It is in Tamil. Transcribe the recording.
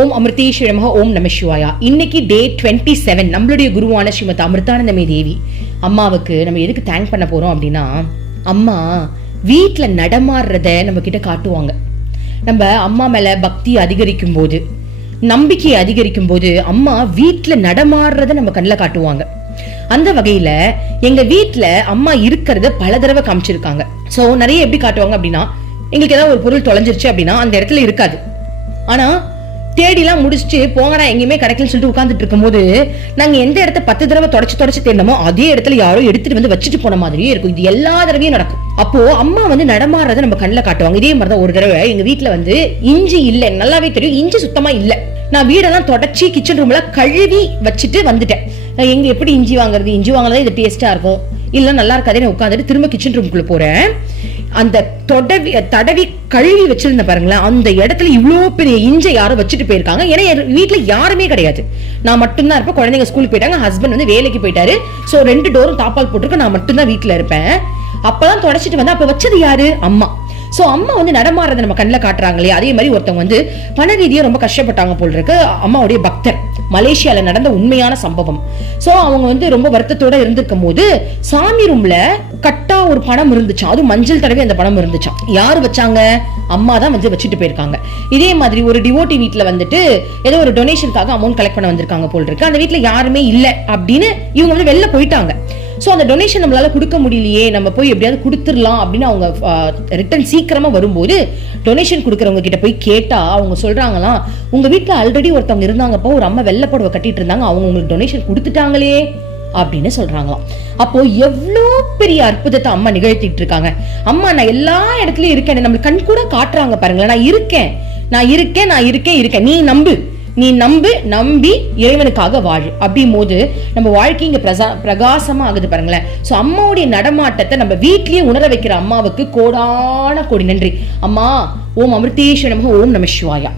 ஓம் அமிர்தேஸ்வர நமஹ. ஓம் நம சிவாயா. இன்னைக்கு டே 27. நம்மளுடைய குருவான ஸ்ரீமத் அமிர்தானந்தமயி தேவி அம்மாவுக்கு நம்ம எதுக்கு தேங்க் பண்ண போறோம் அப்படின்னா, அம்மா வீட்டுல நடமாடுறத நம்ம கிட்ட காட்டுவாங்க. நம்ம அம்மா மேல பக்தி அதிகரிக்கும் போது, நம்பிக்கை அதிகரிக்கும் போது அம்மா வீட்டுல நடமாடுறத நம்ம கண்ணில் காட்டுவாங்க. அந்த வகையில எங்க வீட்டுல அம்மா இருக்கிறத பல தடவை காமிச்சிருக்காங்க. சோ நிறைய எப்படி காட்டுவாங்க அப்படின்னா, எங்களுக்கு ஏதாவது ஒரு பொருள் தொலைஞ்சிருச்சு அப்படின்னா அந்த இடத்துல இருக்காது. ஆனா தேடிலாம் முடிச்சுட்டு போங்கடா எங்கேயுமே கிடைக்கலன்னு சொல்லிட்டு உட்கார்ந்துட்டு இருக்கும் போது, நாங்க எந்த இடத்த 10 தடவை தொடச்சு தேடணுமோ அதே இடத்துல யாரோ எடுத்துட்டு வந்து வச்சுட்டு போன மாதிரியே இருக்கும். இது எல்லா தடவையும் நடக்கும். அப்போ அம்மா நடமாடுறத நம்ம கண்ணில் காட்டுவாங்க. இதே மாதிரிதான் ஒரு தடவை எங்க வீட்டுல இஞ்சி இல்ல, நல்லாவே தெரியும் இஞ்சி சுத்தமா இல்ல. நான் வீடெல்லாம் தொடச்சி கிச்சன் ரூம்ல கழுவி வச்சுட்டு வந்துட்டேன். எங்க எப்படி இஞ்சி வாங்குறது, இஞ்சி வாங்குறதா இது டேஸ்டா இருக்கும் இல்ல நல்லா இருக்காதே உட்காந்துட்டு திரும்ப கிச்சன் ரூமுக்குள்ள போறேன். அந்த தடவி கழுவி வச்சிருந்த பாருங்களேன், அந்த இடத்துல இவ்வளவு பெரிய இஞ்சை யாரும் வச்சுட்டு போயிருக்காங்க. ஏன்னா வீட்டுல யாருமே கிடையாது, நான் மட்டும்தான் இருப்பேன். குழந்தைங்க ஸ்கூலுக்கு போயிட்டாங்க, ஹஸ்பண்ட் வேலைக்கு போயிட்டாரு. சோ 2 டோரும் தாப்பால் போட்டிருக்கு, நான் மட்டும்தான் வீட்டுல இருப்பேன். அப்பதான் தொடச்சிட்டு வந்து அப்ப வச்சது யாரு? அம்மா. சோ அம்மா நடமாடுறத நம்ம கண்ணில் காட்டுறாங்களே. அதே மாதிரி ஒருத்தவங்க பண ரீதியா ரொம்ப கஷ்டப்பட்டாங்க போல் இருக்கு. அம்மாவுடைய பக்தர், மலேசியால நடந்த உண்மையான சம்பவம். சோ அவங்க ரொம்ப வருத்தத்தோட இருந்திருக்கும் போது சாமி ரூம்ல கட்டா ஒரு பணம் இருந்துச்சு. அது மஞ்சள் தடவை அந்த பணம் இருந்துச்சா. யாரு வச்சாங்க? அம்மா தான் வச்சுட்டு போயிருக்காங்க. இதே மாதிரி ஒரு டிவோட்டி வீட்டுல ஏதோ ஒரு டொனேஷனுக்காக அமௌண்ட் கலெக்ட் பண்ண வந்திருக்காங்க போல் இருக்கு. அந்த வீட்டுல யாருமே இல்ல அப்படின்னு இவங்க வெளில போயிட்டாங்க. சோ அந்த டொனேஷன் நம்மளால கொடுக்க முடியலையே, நம்ம போய் எப்படியாவது கொடுத்துடலாம் அப்படின்னு அவங்க ரிட்டர்ன் சீக்கிரமா வரும்போது டொனேஷன் கொடுக்கறவங்க கிட்ட போய் கேட்டா அவங்க சொல்றாங்களாம், உங்க வீட்டுல ஆல்ரெடி ஒருத்தவங்க இருந்தாங்கப்பா, ஒரு அம்மா வெள்ளை புடவை கட்டிட்டு இருந்தாங்க, அவங்க உங்களுக்கு டொனேஷன் கொடுத்துட்டாங்களே அப்படின்னு சொல்றாங்களாம். அப்போ எவ்வளோ பெரிய அற்புதத்தை அம்மா நிகழ்த்திட்டு இருக்காங்க. அம்மா நான் எல்லா இடத்துலயும் இருக்கேன், நம்ம கண் கூட காட்டுறாங்க பாருங்களேன். நான் இருக்கேன், நீ நம்பி இறைவனுக்காக வாழு. அப்படியும் போது நம்ம வாழ்க்கை இங்க பிரகாசமா ஆகுது பாருங்களேன். சோ அம்மாவுடைய நடமாட்டத்தை நம்ம வீட்லயே உணர வைக்கிற அம்மாவுக்கு கோடான கோடி நன்றி. அம்மா ஓம் அமிர்தேஸ்வர நமஹ. ஓம் நம சிவாயா.